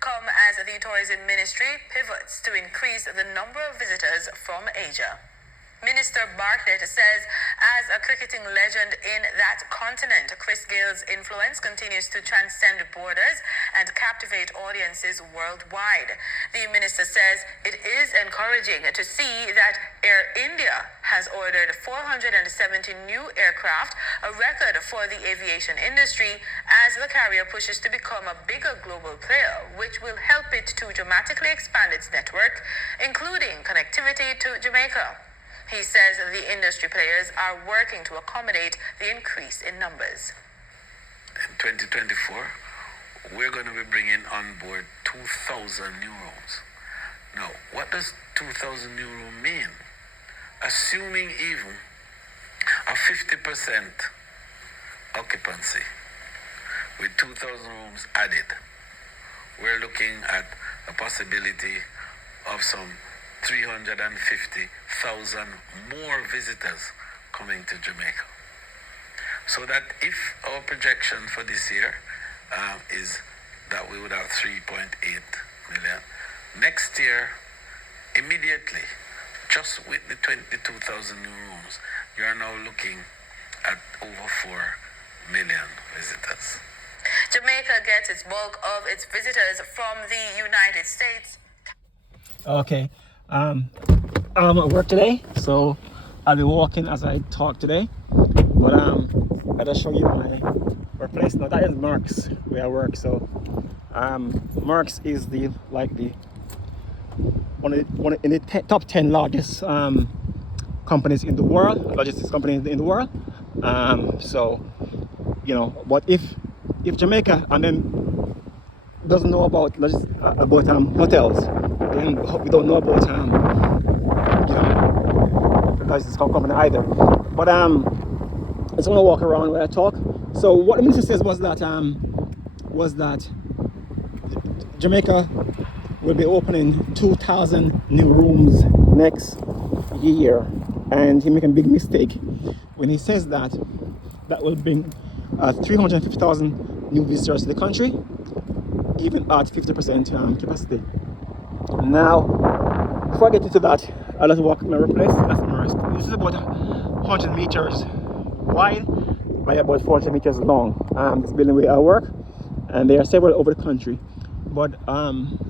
come as the tourism ministry pivots to increase the number of visitors from Asia. Minister Bartlett says as a cricketing legend in that continent, Chris Gayle's influence continues to transcend borders and captivate audiences worldwide. The minister says it is encouraging to see that Air India has ordered 470 new aircraft, a record for the aviation industry, as the carrier pushes to become a bigger global player, which will help it to dramatically expand its network, including connectivity to Jamaica. He says the industry players are working to accommodate the increase in numbers. In 2024, we're going to be bringing on board 2,000 new rooms. Now, what does 2,000 new rooms mean? Assuming even a 50% occupancy with 2,000 rooms added, we're looking at a possibility of some 350,000 more visitors coming to Jamaica. So that if our projection for this year is that we would have 3.8 million, next year, immediately, just with the 22,000 new rooms, you are now looking at over 4 million visitors. Jamaica gets its bulk of its visitors from the United States. Okay. I'm at work today, so I'll be walking as I talk today. But I'll just show you my workplace. Now that is Mark's where I work. So Mark's is the one in the top 10 largest companies in the world, logistics companies in the world. So you know, but if Jamaica and then doesn't know about hotels, then we don't know about logistics company either. But I just want to walk around where I talk. So what the minister says was that Jamaica will be opening 2,000 new rooms next year, and he made a big mistake when he says that will bring 350,000 new visitors to the country, even at 50% capacity. Now, before I get into that, I'll just walk my workplace. That's my rest. This is about 100 meters wide by about 400 meters long. This building where I work, and there are several over the country. But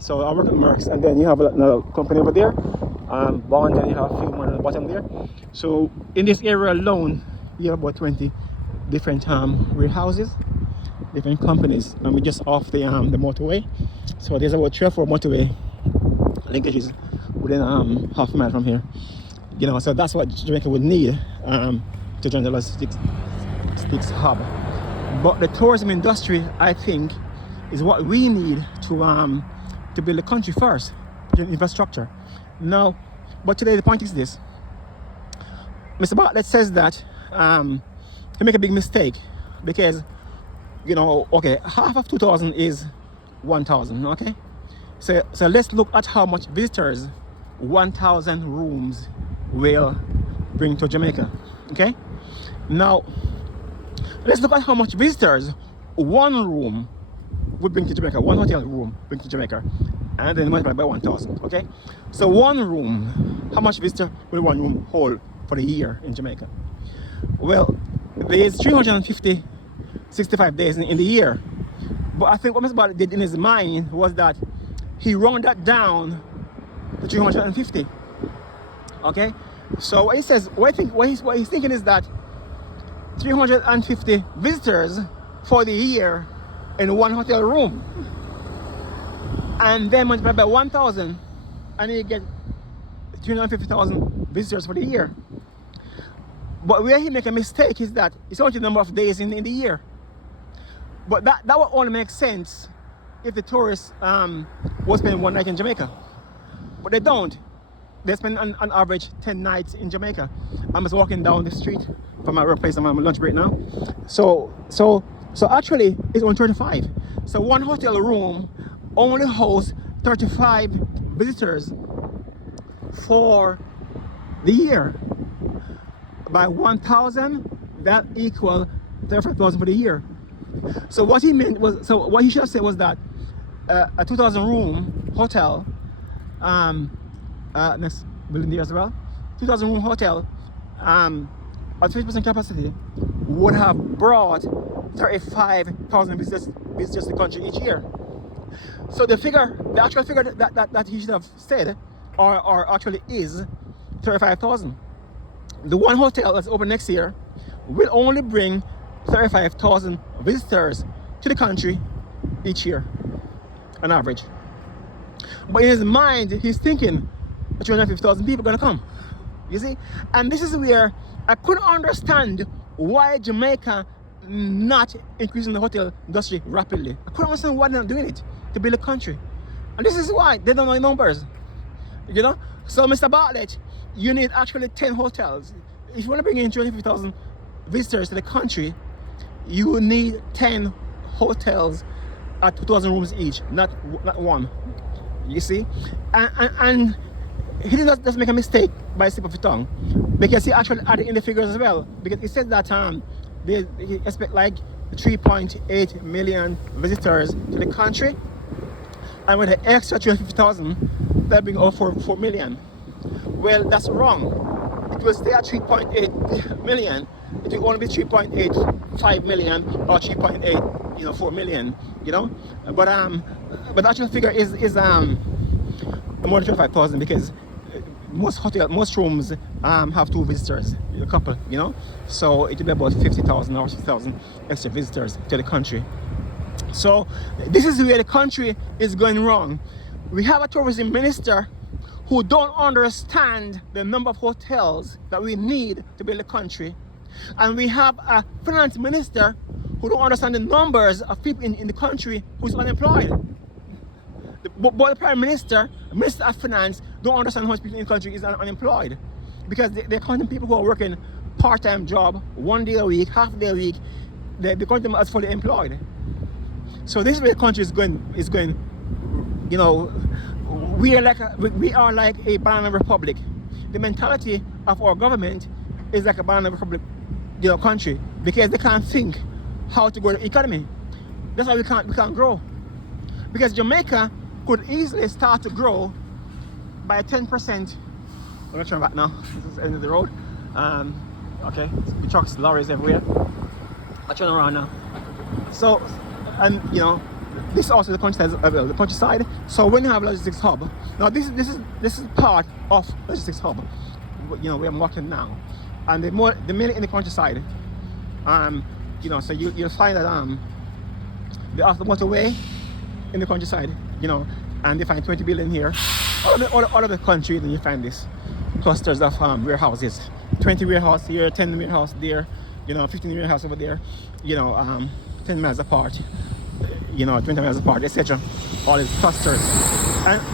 so I work at Marks, and then you have another company over there, Bond, and you have a few more at the bottom there. So in this area alone, you have about 20 different warehouses, different companies, and we're just off the motorway. So there's about 3 or 4 motorway linkages within half a mile from here. You know, so that's what Jamaica would need to join the logistics hub. But the tourism industry, I think, is what we need to build the country first, infrastructure. Now, but today the point is this: Mr. Bartlett says that he make a big mistake because, you know, okay, half of 2,000 is 1,000, okay? So let's look at how much visitors 1,000 rooms will bring to Jamaica, okay? Now, let's look at how much visitors one room would bring to Jamaica, one hotel room bring to Jamaica, and then multiply by 1,000, okay? So one room, how much visitor will one room hold for the year in Jamaica? Well, there's 365 days in the year. But I think what Mr. Bartlett did in his mind was that he rounded that down to 350. Okay? So what he says, what he's thinking is that 350 visitors for the year in one hotel room. And then multiply by 1,000, and you get 350,000 visitors for the year. But where he make a mistake is that it's only the number of days in the year. But that would only make sense if the tourists will spend one night in Jamaica. But they don't. They spend on average 10 nights in Jamaica. I'm just walking down the street from my workplace. I'm on my lunch break now. So actually it's only 35. So one hotel room only hosts 35 visitors for the year. By 1,000, that equals 35,000 for the year. So what he meant was, so what he should have said was that a 2,000 room hotel, next building there as well, 2,000 room hotel, at 50% capacity would have brought 35,000 visitors to the country each year. So the actual figure that he should have said, or actually is 35,000. The one hotel that's open next year will only bring 35,000 visitors to the country each year, on average. But in his mind, he's thinking 250,000 people are gonna come. You see? And this is where I couldn't understand why Jamaica not increasing the hotel industry rapidly. I couldn't understand why they're not doing it to build a country. And this is why they don't know the numbers. You know? So Mr. Bartlett, you need actually 10 hotels. If you want to bring in 250,000 visitors to the country, you need 10 hotels at 2,000 rooms each, not one. You see? And he did not just make a mistake by a slip of the tongue, because he actually added in the figures as well, because he said that they expect like 3.8 million visitors to the country, and with the extra 250,000 they'll bring over 4 million. Well, that's wrong. It will stay at 3.8 million. It will only be 3.85 million or 3.8 4 million, you know. But the actual figure is more than 25,000, because most rooms have 2 visitors, a couple, you know. So it will be about 50,000 or 60,000 extra visitors to the country. So this is where the country is going wrong. We have a tourism minister who don't understand the number of hotels that we need to build a country, and we have a finance minister who don't understand the numbers of people in the country who's unemployed. But the Prime Minister, Minister of Finance, don't understand how much people in the country is unemployed, because they're counting people who are working part-time job, 1 day a week, half a day a week. They count them as fully employed. So this is where the country is going. You know, we are like a banana republic. The mentality of our government is like a banana republic, you know, country, because they can't think how to grow the economy. That's why we can't grow. Because Jamaica could easily start to grow by 10%. I'm gonna turn back now. This is the end of the road. Okay, the trucks, lorries everywhere. I turn around now. So, and you know, this is also the countryside. So when you have logistics hub, now this is part of logistics hub. You know, we are walking now, and the minute in the countryside, you know, so you'll find that the off the motorway in the countryside, you know, and they find 20 buildings here. All of the country, then you find this clusters of warehouses. 20 warehouse here, 10 warehouse there, you know, 15 warehouse over there, you know, 10 miles apart, you know, 20 miles apart, etc. All these clusters.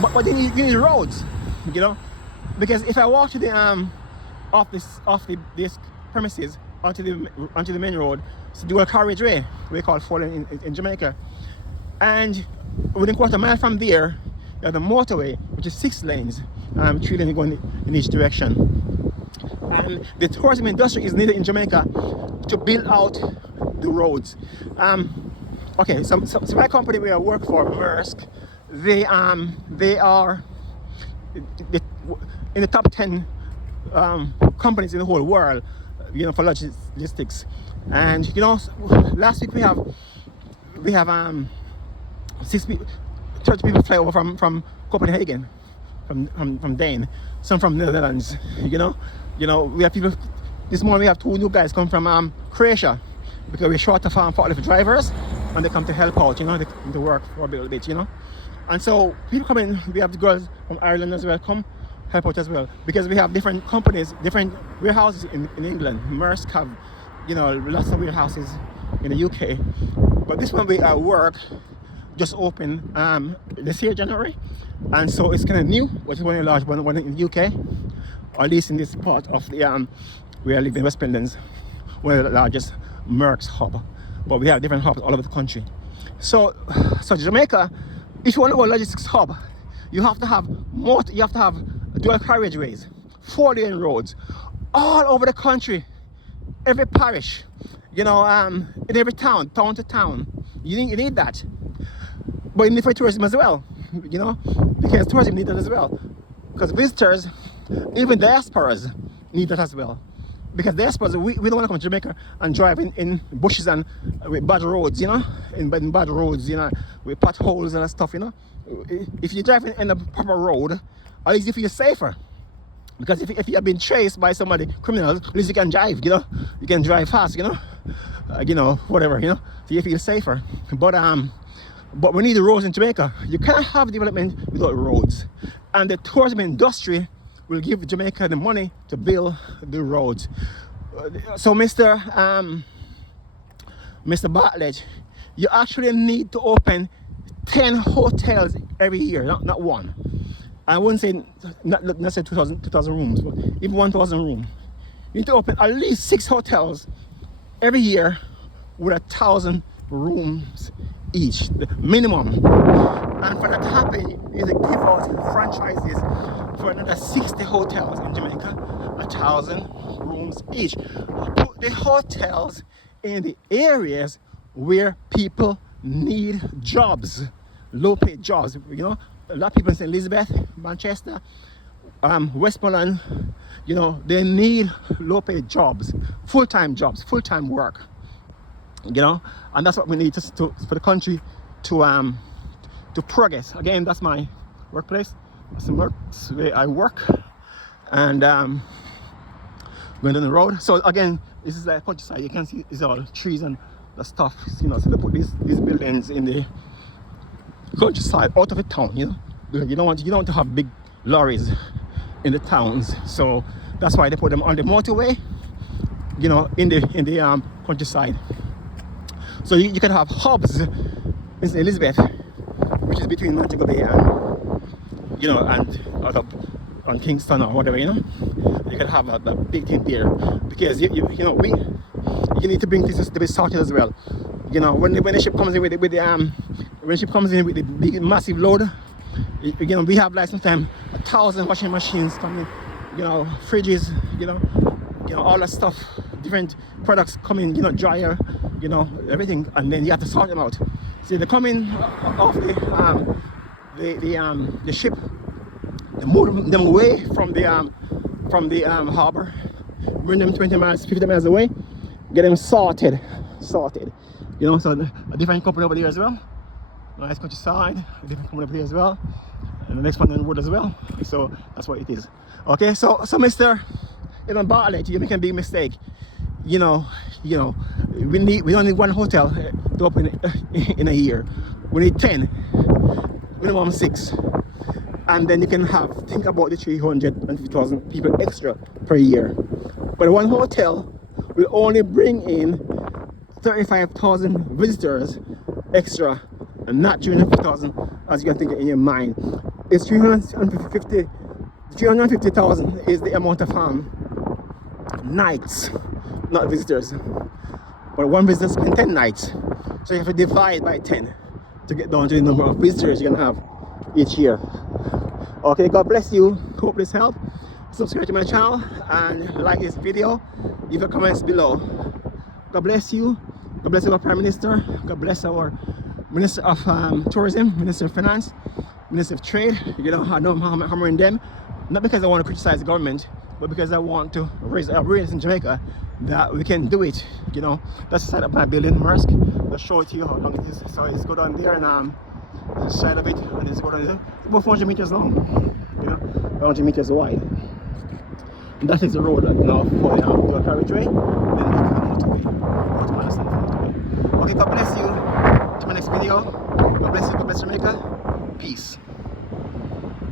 But you need roads, you know, because if I walk to the off this premises onto the main road, it's a dual carriageway we call four in Jamaica, and within quarter mile from there, you have the motorway, which is 6 lanes, 3 lanes going in each direction. And the tourism industry is needed in Jamaica to build out the roads. Okay, so my company where I work for, Maersk, they are in the top 10 companies in the whole world, you know, for logistics. And you know, last week we have 30 people fly over from Copenhagen, from Dane, some from Netherlands. You know, we have people. This morning we have 2 new guys come from Croatia, because we're short of forklift drivers, and they come to help out. You know, they work for a little bit. You know, and so people come in. We have the girls from Ireland as well come help out as well, because we have different companies, different warehouses in England. Maersk have, you know, lots of warehouses in the UK, but this one we work just opened this year, January, and so it's kind of new, but it's one of the large one in the UK, or at least in this part of the where I live in West Midlands, one of the largest Maersk hub. But we have different hubs all over the country. So Jamaica, if you want to go logistics hub, you have to have dual carriageways, 4-lane roads, all over the country, every parish, you know, in every town to town. You need that. but in for tourism as well, you know, because tourism needs that as well. Because visitors, even diasporas, need that as well. Because diasporas, we don't want to come to Jamaica and drive in bushes and with bad roads, you know, in bad roads, you know, with potholes and that stuff, you know. If you drive in a proper road, at least you feel safer. Because if you have been chased by somebody, criminals, at least you can drive, you know. You can drive fast, you know, whatever, you know. So you feel safer. But we need the roads in Jamaica. You can't have development without roads. And the tourism industry will give Jamaica the money to build the roads. So Mr. Bartlett, you actually need to open 10 hotels every year, not one. I wouldn't say, not say 2,000 rooms, but even 1,000 rooms. You need to open at least 6 hotels every year with 1,000 rooms each, the minimum. And for that to happen, you need to give out franchises for another 60 hotels in Jamaica, 1,000 rooms each. Put the hotels in the areas where people need jobs, low-paid jobs. You know, a lot of people in St. Elizabeth, Manchester, Westmoreland, you know, they need low-paid jobs, full-time work. You know, and that's what we need for the country to progress. Again, that's my workplace. That's the way I work, and going down the road. So again, this is like countryside. You can see it's all trees and the stuff. You know, so they put these buildings in the countryside, out of the town. You know, you don't want to have big lorries in the towns. So that's why they put them on the motorway. You know, in the countryside. So you can have hubs in St. Elizabeth, which is between Montego Bay and, you know, and out of on Kingston or whatever, you know. You can have a big thing there because you know you need to bring things to be sorted as well. You know, when the ship comes in with the big massive load, you know, we have like sometimes 1,000 washing machines coming, you know, fridges, you know, all that stuff, different products coming, you know, dryer, you know, everything, and then you have to sort them out. See, they're coming off the ship, they move them away from the harbor, bring them 20 miles, 50 miles away, get them sorted. You know, so a different company over there as well. Nice countryside, a different company over there as well, and the next one on the road as well. So that's what it is. Okay, so Mr. Edmund Bartlett, you're making a big mistake. You know, we don't need one hotel to open in a year. We need 10, minimum 6, and then you can think about the 350,000 people extra per year. But one hotel will only bring in 35,000 visitors extra, and not 350,000 as you can think in your mind. It's 350,000 is the amount of nights, not visitors. But one visitor spends 10 nights, so you have to divide by 10 to get down to the number of visitors you're gonna have each year. Okay, God bless you. Hope this helped. Subscribe to my channel and like this video. Leave your comments below. God bless you. God bless our Prime Minister. God bless our Minister of Tourism, Minister of Finance, Minister of Trade. You know, I know I'm hammering them, not because I want to criticize the government, but because I want to raise awareness in Jamaica that we can do it. You know, that's the side of my building, Maersk. I'll show it to you how long it is. So it's go down there and the side of it, and it's go down there. It's about 400 meters long, you know, 400 meters wide. And that is the road now for the carriageway. Then the motorway. Okay, God bless you. To my next video. God bless you. God bless Jamaica. Peace.